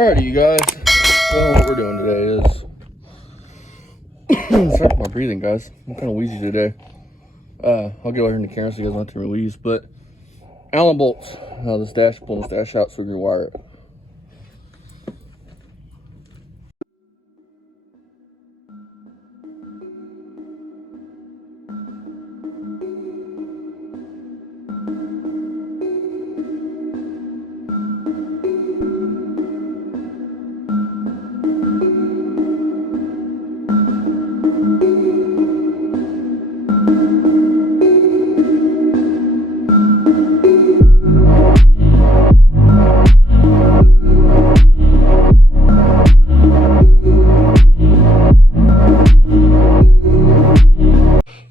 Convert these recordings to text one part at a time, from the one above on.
Alrighty, you guys. So what we're doing today is sorry for my breathing, guys. I'm kind of wheezy today. I'll get over here in the camera so you guys don't have to release. But Allen bolts. This dash, pulling this dash out so we can rewire it.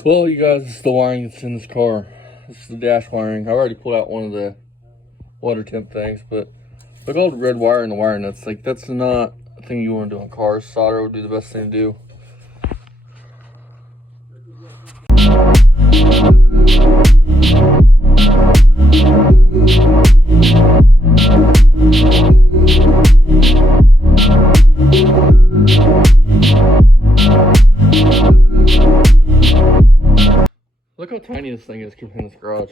Well, you guys, this is the wiring that's in this car. This is the dash wiring. I already pulled out one of the water temp things, but look at all the red wire in the wire nuts. Like, that's not a thing you want to do on cars. Solder would be the best thing to do. Look how tiny this thing is compared to this garage.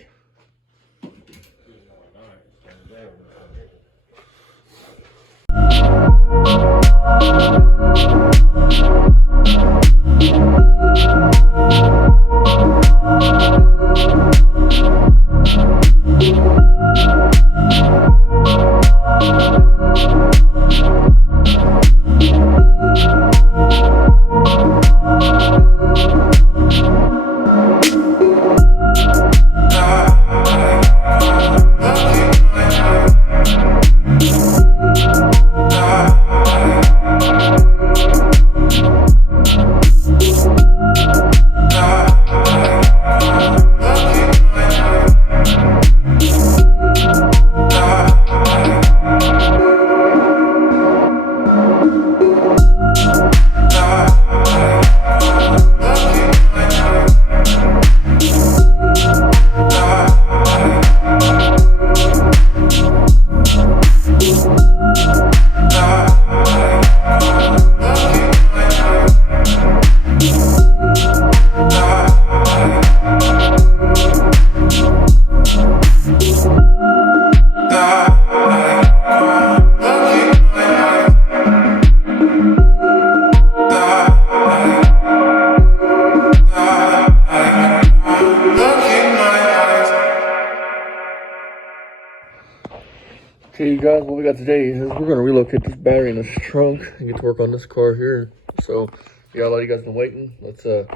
Okay, you guys, what we got today is we're going to relocate this battery in this trunk and get to work on this car here. So, yeah, a lot of you guys been waiting. Let's get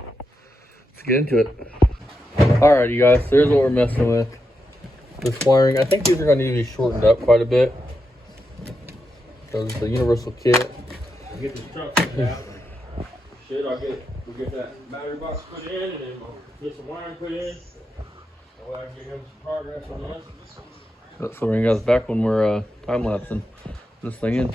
into it. Alright, you guys, so here's what we're messing with. This wiring, I think these are going to need to be shortened up quite a bit. So this is a universal kit. Get this trunk out. Shit, we'll get that battery box put in and then we'll get some wiring put in. That way I can get him some progress on this. So we'll bring you guys back when we're time-lapsing this thing in.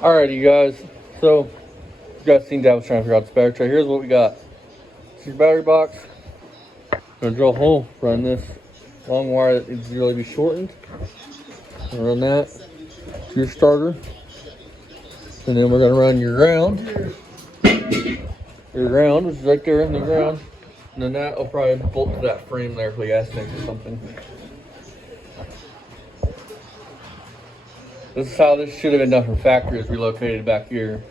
Alrighty, you guys. So, you guys seen Dad was trying to figure out this battery tray. Here's what we got. This is your battery box. I'm gonna drill a hole, run this long wire that needs to really be shortened. Run that to your starter. And then we're gonna run your ground. Your ground, which is right there in the ground. And then that will probably bolt to that frame there for the gas tank or something. This is how this should have been done from factory. It's relocated back here.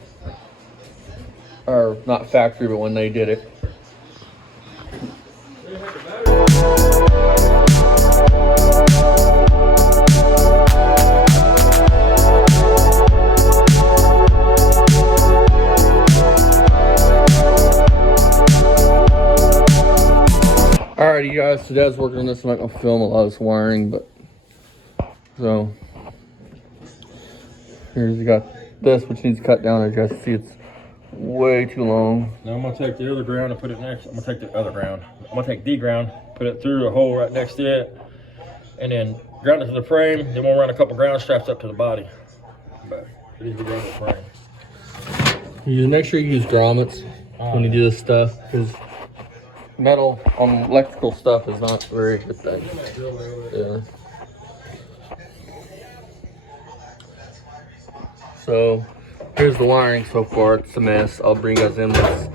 Or not factory, but when they did it. Alrighty, you guys, so Dad's working on this. I'm not gonna film a lot of this wiring, but so here's you got this, which needs cut down. As you guys see, it's way too long. Now I'm gonna take the other ground and put it next. I'm gonna take the other ground. I'm gonna take the ground, put it through the hole right next to it, and then ground it to the frame. Then we'll run a couple ground straps up to the body. But these are ground the frame. You make sure you use grommets when you do this stuff, because metal on electrical stuff is not a very good thing. Yeah. So here's the wiring so far. It's a mess. I'll bring you guys in this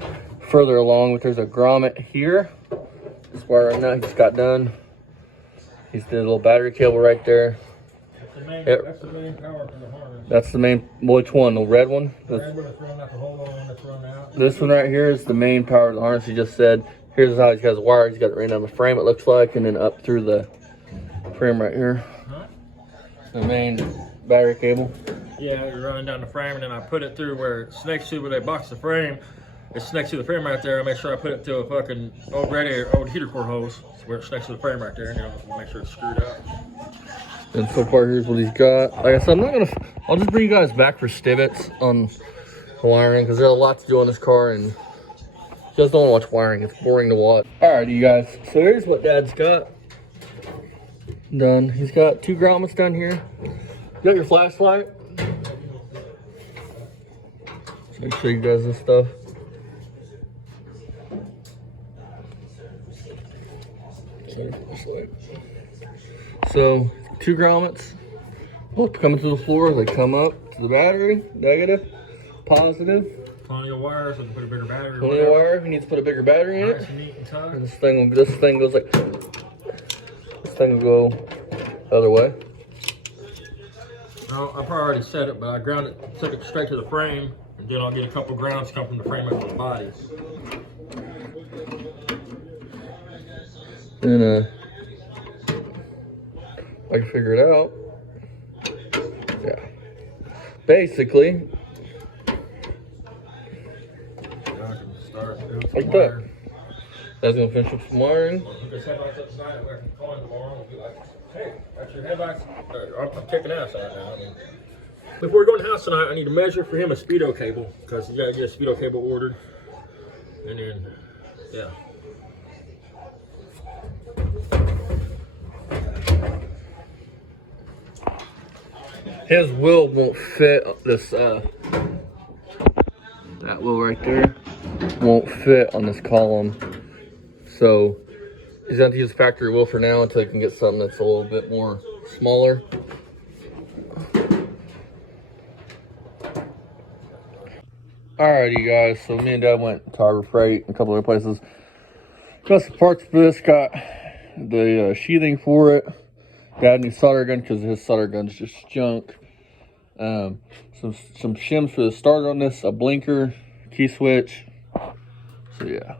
further along. But there's a grommet here. This wire right now he just got done. He's the little battery cable right there. That's the main power for the harness. That's the main. Which one? The red one? This one right here is the main power of the harness. He just said. Here's how he's got his wire. He's got it right on the frame, it looks like, and then up through the frame right here. The main battery cable. Yeah, you're running down the frame, and then I put it through where it's next to where they box the frame. It's next to the frame right there. I make sure I put it to a fucking old heater core hose where it's next to the frame right there, and I'll make sure it's screwed up. And so far, here's what he's got. Like I said, I'll just bring you guys back for snippets on the wiring, because there's a lot to do on this car, and just don't want to watch wiring. It's boring to watch. Alright, you guys. So here's what Dad's got done. He's got 2 grommets down here. You got your flashlight? So make sure you guys this stuff. So 2 grommets. Coming to the floor. They come up to the battery. Negative. Positive. Plenty of wires, so I can put a bigger battery. Plenty of wire. You need to put a bigger battery in it. And this thing goes like. This thing will go the other way. No, I probably already set it, but I ground it, took it straight to the frame, and then I'll get a couple grounds come from the frame up to the body. And I can figure it out. Yeah. Basically. Like that. That's gonna finish up some wiring. There's headlights up tonight, and we're calling tomorrow. We'll be like, hey, that's your headlights. I'm kicking ass right now. I mean, before we go in the house tonight, I need to measure for him a speedo cable, because you gotta get a speedo cable ordered. And then, yeah. His wheel won't fit this, that wheel right there won't fit on this column. So he's going to use factory wheel for now until he can get something that's a little bit more smaller. Alrighty guys, so me and Dad went to Harbor Freight and a couple other places. Got some parts for this, got the sheathing for it. Got a new solder gun because his solder gun's just junk. Some shims for the starter on this, a blinker, key switch. So yeah.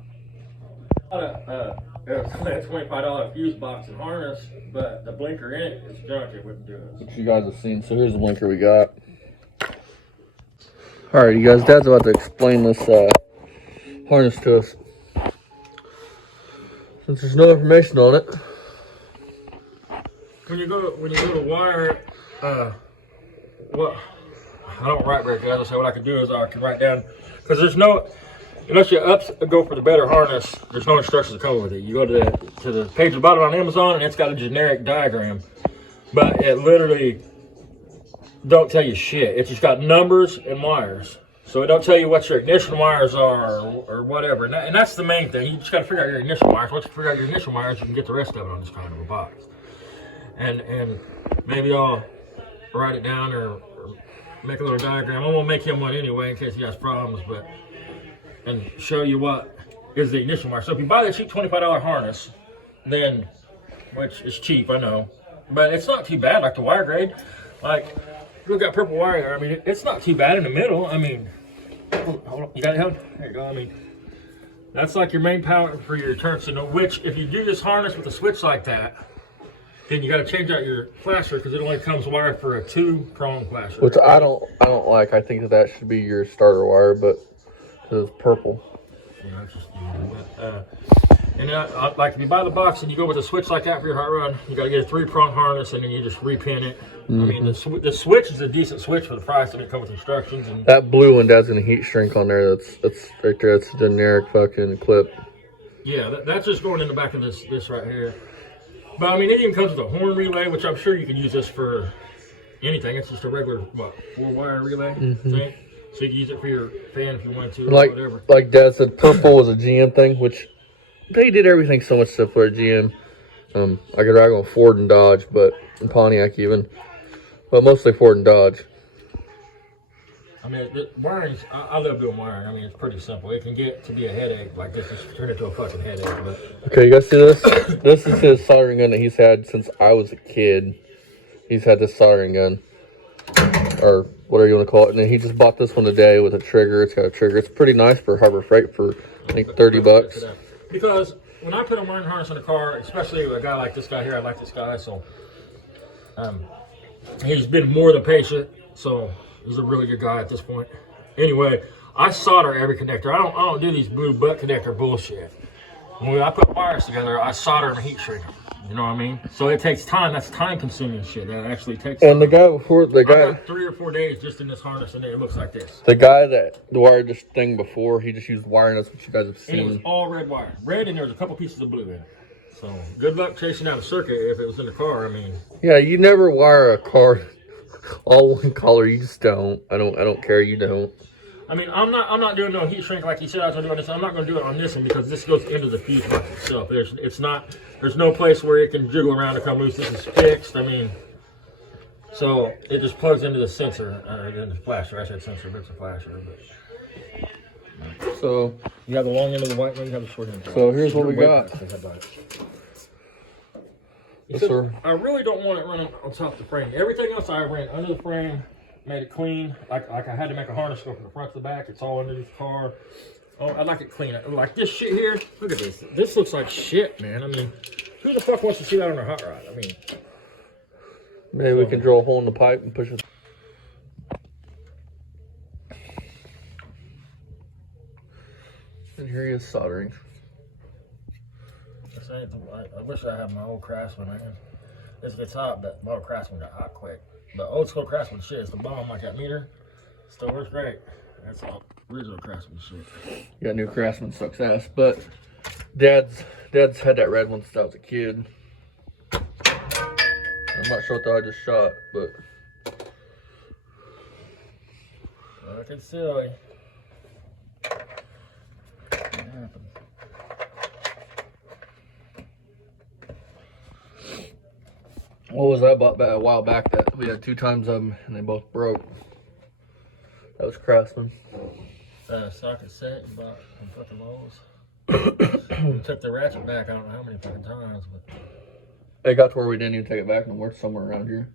It's only a $25 fuse box and harness, but the blinker in it is junk. It wouldn't do it. Which you guys have seen. So here's the blinker we got. Alright, you guys, Dad's about to explain this harness to us. Since there's no information on it. When you go to wire, what I don't write very good. So what I can do is I can write down, because there's no, unless you go for the better harness, there's no instructions to come with it. You go to the page at the bottom on Amazon, and it's got a generic diagram, but it literally don't tell you shit. It's just got numbers and wires. So it don't tell you what your ignition wires are or whatever. And that's the main thing. You just got to figure out your ignition wires. Once you figure out your ignition wires, you can get the rest of it on this kind of a box. And maybe I'll write it down or make a little diagram. I'm gonna make him one anyway in case he has problems, and show you what is the ignition wire. So if you buy the cheap $25 harness, then, which is cheap, I know, but it's not too bad, like the wire grade. Like, we got purple wire there. I mean, it's not too bad in the middle. I mean, hold on, you got it held? There you go. I mean, that's like your main power for your turn signal, which if you do this harness with a switch like that, then you got to change out your flasher, because it only comes wired for a 2-prong flasher. Which I don't like. I think that should be your starter wire, but because it's purple. Yeah, that's just, And then, like if you buy the box and you go with a switch like that for your hot rod, you got to get a 3-prong harness and then you just repin it. I mean, the switch is a decent switch for the price, and it comes with instructions. And That blue one, Dad's gonna heat shrink on there. That's right there. That's a generic fucking clip. yeah, that's just going in the back of this right here. But I mean, it even comes with a horn relay, which I'm sure you can use this for anything. It's just a regular 4-wire relay thing, so you can use it for your fan if you want to, or whatever. Like Dad said, purple was a GM thing, which they did everything so much simpler at GM. I could rag on Ford and Dodge, and Pontiac even, but mostly Ford and Dodge. I mean, the wiring, I love doing wiring. I mean, it's pretty simple. It can get to be a headache, like this is turned into a fucking headache. But Okay, you guys see this? This is his soldering gun that he's had since I was a kid. He's had this soldering gun, or whatever you want to call it. And then he just bought this one today with a trigger. It's got a trigger. It's pretty nice for Harbor Freight for, I think, 30 bucks. Because when I put a wiring harness on a car, especially with a guy like this guy here, I like this guy, so he's been more than patient, so he's a really good guy at this point. Anyway, I solder every connector. I don't do these blue butt connector bullshit. When I put wires together, I solder them and heat shrink them. You know what I mean? So it takes time. That's time-consuming shit. That actually takes time. And the guy before, I got 3 or 4 days just in this harness, and it looks like this. the guy that wired this thing before, he just used wiring. That's what you guys have And it was seen. all red wire. Red, and there was a couple pieces of blue in it. So good luck chasing out a circuit if it was in the car. I mean, Yeah, you never wire a car all one color. You just don't. I don't care. You don't. I mean, I'm not doing no heat shrink like he said I was gonna do on this. I'm not gonna do it on this one because this goes into the fuse box itself. There's no place where it can jiggle around and come loose. This is fixed. I mean, so it just plugs into the sensor, in the flasher. I said sensor, but it's a flasher. But So you have the long end of the white one. You have the short end. So here's what we got. He Yes, said, sir. I really don't want it running on top of the frame. Everything else I ran under the frame, made it clean. Like I had to make a harness go from the front to the back. It's all underneath the car. Oh, I like it clean. Like this shit here. Look at this. This looks like shit, man. I mean, who the fuck wants to see that on their hot rod? I mean, Maybe we can drill a hole in the pipe and push it. And here he is soldering. I wish I had my old Craftsman, man. This gets hot, but my old Craftsman got hot quick. But old school Craftsman shit is the bomb, like that meter. Still works great. That's all original Craftsman shit. Got new Craftsman sucks ass, but Dad's had that red one since I was a kid. I'm not sure what the I just shot, but Looking silly. What happened? what was I bought back a while back that we had 2 times of them and they both broke? That was Craftsman. Socket set you bought from fucking Lowe's. We took the ratchet back, I don't know how many fucking times, but It got to where we didn't even take it back no more, somewhere around here.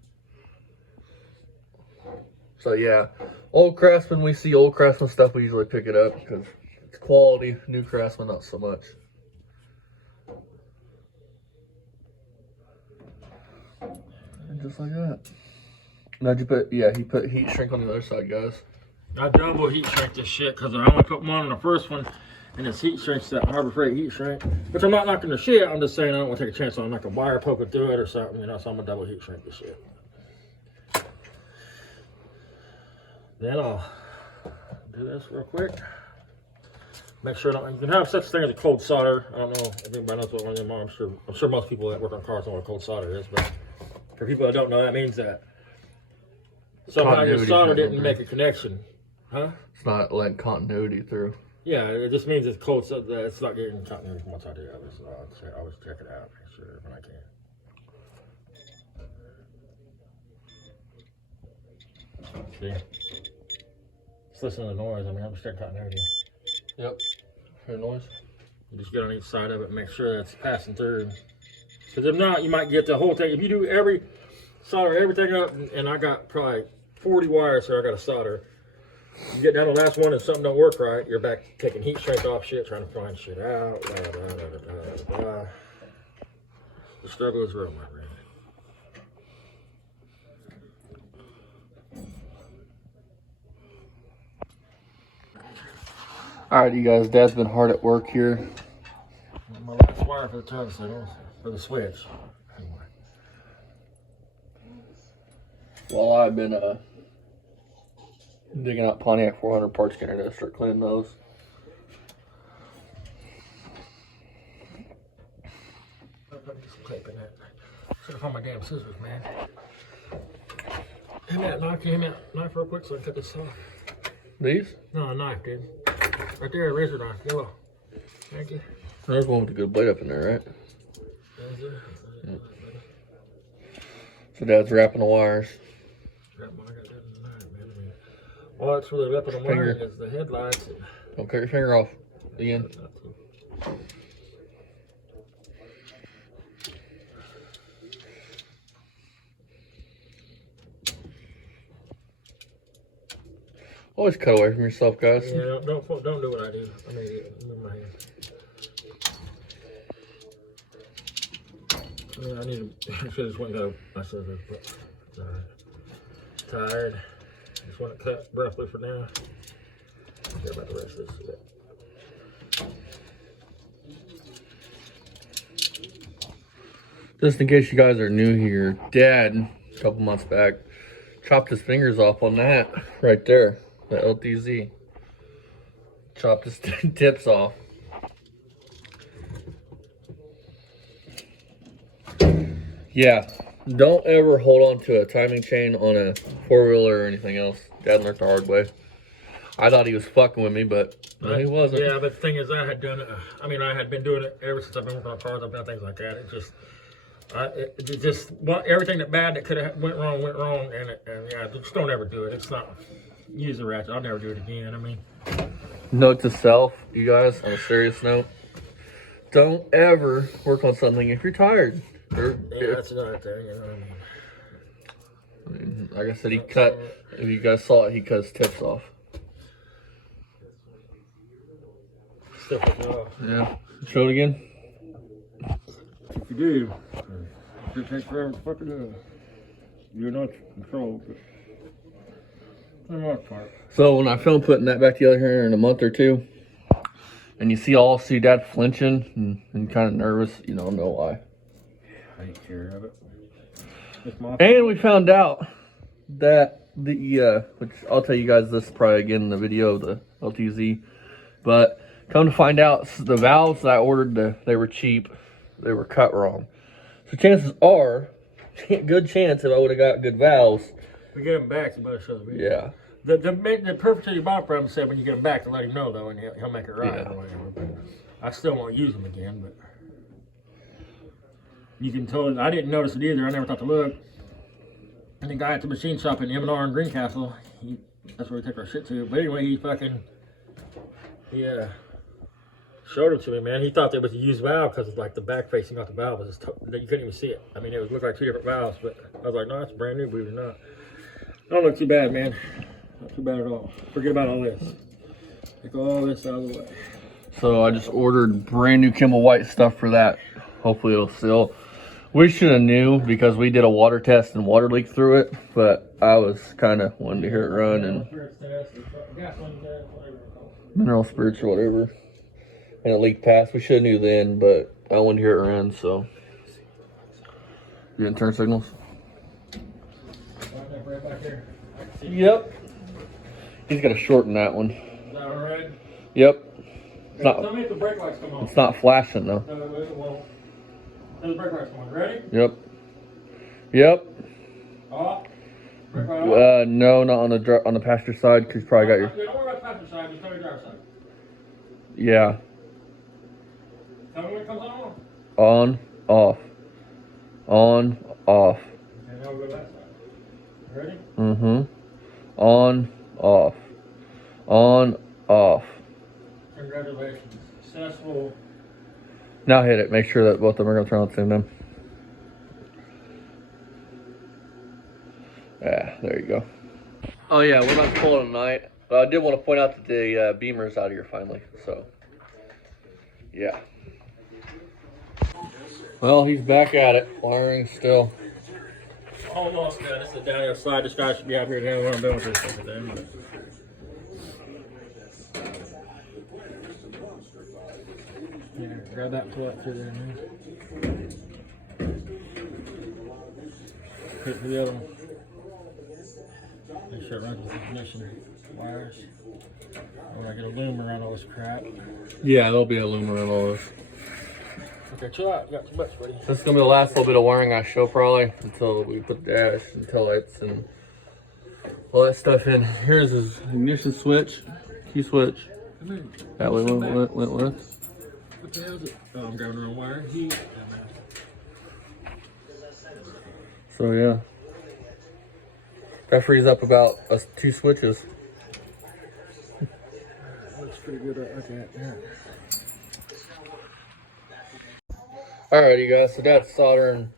So yeah, old Craftsman, we see old Craftsman stuff, we usually pick it up because it's quality. New Craftsman, not so much. And just like that. How'd you put, yeah, he put heat shrink on the other side, guys. I double heat shrink this shit because I only put one on the first one, and it's heat shrinks that Harbor Freight heat shrink. Which I'm not knocking the shit. I'm just saying I don't want to take a chance on like a wire poking through it or something, you know. So I'm gonna double heat shrink this shit. Then I'll do this real quick. Make sure you can have such a thing as a cold solder. I don't know if anybody knows what one of them are. I'm sure most people that work on cars know what a cold solder is, but for people that don't know, that means that somehow your solder didn't make a connection. Huh? It's not letting continuity through. Yeah, it just means it's cold, so that it's not getting continuity from one side to the other. So I always check it out, make sure when I can. See? Just listen to the noise. I mean, I'm just checking continuity. Yep. Hear noise? You just get on each side of it and make sure that's passing through. Because if not, you might get the whole thing. If you do solder everything up, and I got probably 40 wires here I got to solder. You get down to the last one and something don't work right, you're back taking heat shrink off shit, trying to find shit out. Blah, blah, blah, blah, blah, blah. The struggle is real, my friend. Alright, you guys, Dad's been hard at work here. My last wire for the turn signals, for the switch. Anyway. Well, I've been digging out Pontiac 400 parts scanner to start cleaning those. Let me get some tape in that. Should have found my damn scissors, man. Hand me that knife. Can you hand me that knife real quick so I can cut this off? These? No, a knife, dude. Right there, a razor knife. Yellow. Thank you. There's one with a good blade up in there, right? Yeah. So Dad's wrapping the wires. All that's really left on the wiring is the headlights. Don't cut your finger off again. Always cut away from yourself, guys. Yeah, don't do what I do. I made it. Move my hand. I need to. I should have just went and got my scissors, but it's alright. Tired. Just want to cut roughly for now. Forget about the rest of this shit. Just in case you guys are new here, Dad, a couple months back, chopped his fingers off on that right there, the LTZ. Chopped his tips off. Yeah, don't ever hold on to a timing chain on a four-wheeler or anything else. Dad learned the hard way. I thought he was fucking with me, but no, he wasn't. Yeah, but the thing is, I had done it. I mean, I had been doing it ever since I've been working on cars. I've done things like that. It just everything that bad that could have went wrong, and yeah, just don't ever do it. It's not use the ratchet. I'll never do it again. I mean, note to self, you guys, on a serious note, don't ever work on something if you're tired. Yeah, that's another thing. You know what I mean, like I said, he cut. If you guys saw it, he cut his tips off. Stuff like that. Yeah. Show it again. If you do, it takes forever to fucking do. You're not in control, but for the most part. So when I film putting that back together here in a month or two, and you see Dad flinching and kind of nervous, you know why. I ain't care of it. It's my And we found out that which I'll tell you guys this probably again in the video of the LTZ, but come to find out, the valves that I ordered, they were cheap. They were cut wrong. So chances are, good chance if I would have got good valves. We get them back, you better show the video. Yeah. The perfect you bought from him said when you get them back to let him know though, and he'll make it right Yeah. or whatever. But I still won't use them again, but you can tell. I didn't notice it either. I never thought to look. And the guy at the machine shop in M&R in Greencastle, that's where we take our shit to. But anyway, he showed it to me, man. He thought there was a used valve because it's like the back facing off the valve was you couldn't even see it. I mean, it looked like two different valves, but I was like, no, it's brand new, believe it or not. Don't look too bad, man. Not too bad at all. Forget about all this. Take all this out of the way. So I just ordered brand new Kimball White stuff for that. Hopefully it'll seal. We should have knew because we did a water test and water leaked through it, but I was kind of wanting to hear it run and mineral spirits or whatever. And it leaked past. We should have knew then, but I wanted to hear it run, so. You didn't turn signals? Right back here. Yep. He's gonna shorten that one. Is that all right? Yep. Tell me if the brake lights come on. It's not flashing though. No, it won't. There's the brake lights come on. Ready? Yep. Yep. Off. Brake light off. No, not on the passenger side, because you probably got your. Don't worry about the passenger side. Just tell me driver's side. Yeah. Tell me when it comes on. On, off. On, off. And now we'll go that side. Ready? Mm-hmm. On, off. On, off. Congratulations. Successful. Now hit it. Make sure that both of them are going to turn on at the same time. Yeah, there you go. Oh yeah, we're not pulling tonight. But I did want to point out that the beamer's out of here finally. So, yeah. Well, he's back at it. Wiring still. Almost done. This is down here slide. This guy should be out here doing what I'm doing with this fucking thing. grab that and pull that through there, man. Put it for the other one. Make sure it runs with the ignition wires. Or I get a loom around all this crap. Yeah, there'll be a loom around all this. Okay, chill out. You got too much, buddy. This is gonna be the last little bit of wiring I show probably until we put the dash and tail lights and all that stuff in. Here's his ignition switch, key switch. Come in. That way went with. What the hell is it? Oh, I'm grabbing the wrong wire. Heat. So yeah, that frees up about 2 switches. Looks pretty good right at that. Alrighty guys, so that's soldering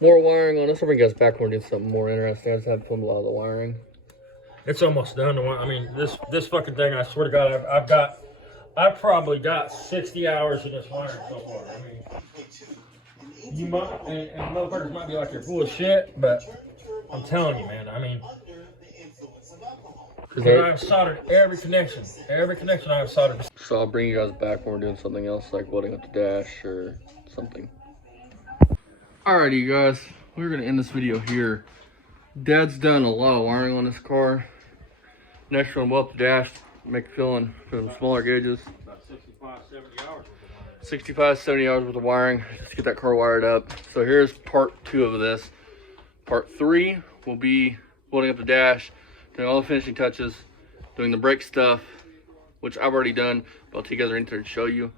more wiring on this. I'll bring you guys back when we do something more interesting. I just had to film a lot of the wiring. It's almost done. I mean, this fucking thing, I swear to God, I've probably got 60 hours in this wiring so far. I mean, you might, and motherfuckers might be like, you're full of shit, but I'm telling you, man, I mean, I've soldered every connection I've soldered. So I'll bring you guys back when we're doing something else, like welding up the dash or something. Alrighty, you guys, we're gonna end this video here. Dad's done a lot of wiring on this car. Next one, weld the dash, make a filling for the smaller gauges. About 65, 70 hours. 65, 70 hours worth of wiring just to get that car wired up. So here's part 2 of this. Part 3 will be welding up the dash, doing all the finishing touches, doing the brake stuff, which I've already done, but I'll take you guys right there and show you.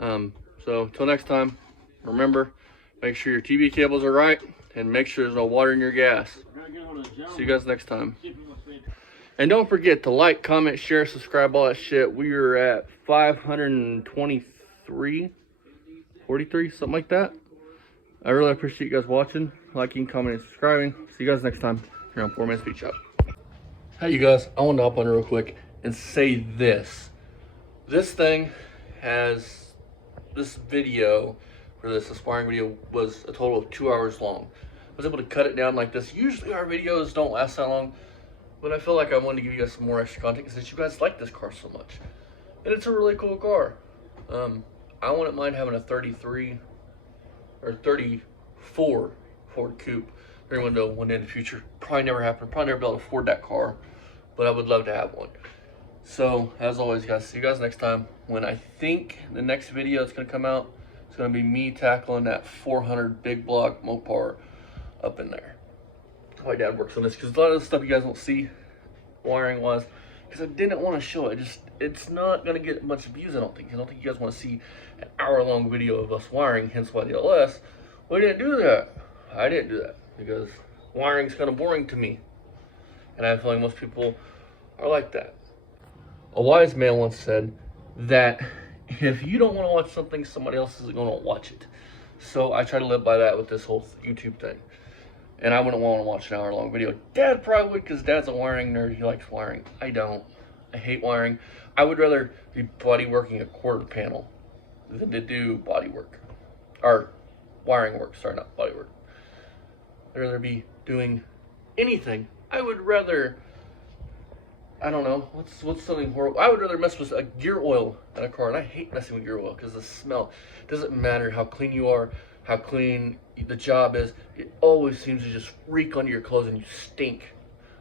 So until next time, remember, make sure your TB cables are right and make sure there's no water in your gas. See you guys next time. And don't forget to like, comment, share, subscribe, all that shit. We are at 523, 43, something like that. I really appreciate you guys watching, liking, commenting, and subscribing. See you guys next time here on Poor Man's Speed Shop. Hey you guys, I want to hop on real quick and say this. This thing has, this video for this aspiring video was a total of 2 hours long. I was able to cut it down like this. Usually our videos don't last that long, but I feel like I wanted to give you guys some more extra content since you guys like this car so much. And it's a really cool car. I wouldn't mind having a 33 or 34 Ford Coupe rear window one day in the future. Probably never happen. Probably never be able to afford that car, but I would love to have one. So as always guys, see you guys next time when I think the next video that's going to come out, it's going to be me tackling that 400 big block Mopar up in there. My dad works on this because a lot of the stuff you guys don't see wiring wise, because I didn't want to show it. It's not going to get much views, I don't think. I don't think you guys want to see an hour-long video of us wiring, hence why the LS. We didn't do that. I didn't do that because wiring's kind of boring to me. And I feel like most people are like that. A wise man once said that if you don't want to watch something, somebody else is going to watch it. So I try to live by that with this whole YouTube thing. And I wouldn't want to watch an hour-long video. Dad probably would because Dad's a wiring nerd. He likes wiring. I don't. I hate wiring. I would rather be body working a quarter panel than to do body work. Or wiring work, sorry, not body work. I'd rather be doing anything. I would rather, I don't know, what's something horrible? I would rather mess with a gear oil in a car, and I hate messing with gear oil because the smell. It doesn't matter how clean you are, how clean the job is, it always seems to just reek under your clothes and you stink.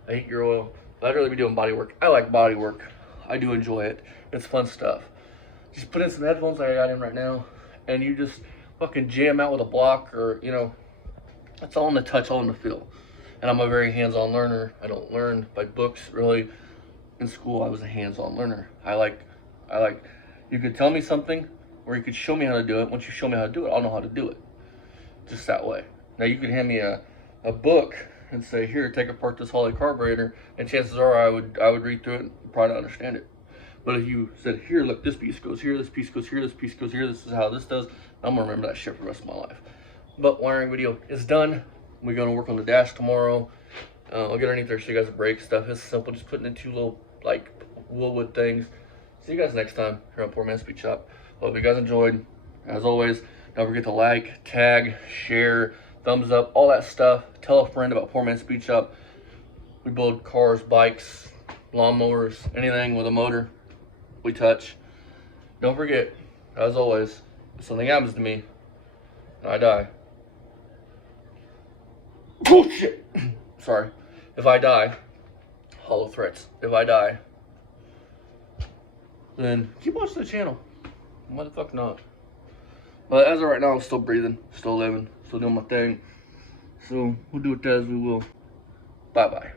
I hate gear oil, but I'd rather be doing body work. I like body work. I do enjoy it. It's fun stuff. Just put in some headphones like I got in right now, and you just fucking jam out with a block, or, you know, it's all in the touch, all in the feel. And I'm a very hands-on learner. I don't learn by books, really. In school, I was a hands-on learner. I like, you could tell me something, or you could show me how to do it. Once you show me how to do it, I'll know how to do it. Just that way. Now, you could hand me a book and say, here, take apart this Holley carburetor, and chances are I would read through it and probably not understand it. But if you said, here, look, this piece goes here, this piece goes here, this piece goes here, this is how this does, I'm gonna remember that shit for the rest of my life. But wiring video is done. We're gonna work on the dash tomorrow. I'll get underneath there, show you guys the brake stuff. It's simple, just putting in 2 little, like, wood things. See you guys next time here on Poor Man's Speed Shop. Hope you guys enjoyed. As always, don't forget to like, tag, share, thumbs up, all that stuff. Tell a friend about Poor Man's Speed Shop. We build cars, bikes, lawnmowers, anything with a motor we touch. Don't forget, as always, something happens to me and I die. Oh shit! Sorry. If I die, hollow threats. If I die, then keep watching the channel. Motherfucker not. But as of right now, I'm still breathing, still living, still doing my thing. So we'll do it as we will. Bye bye.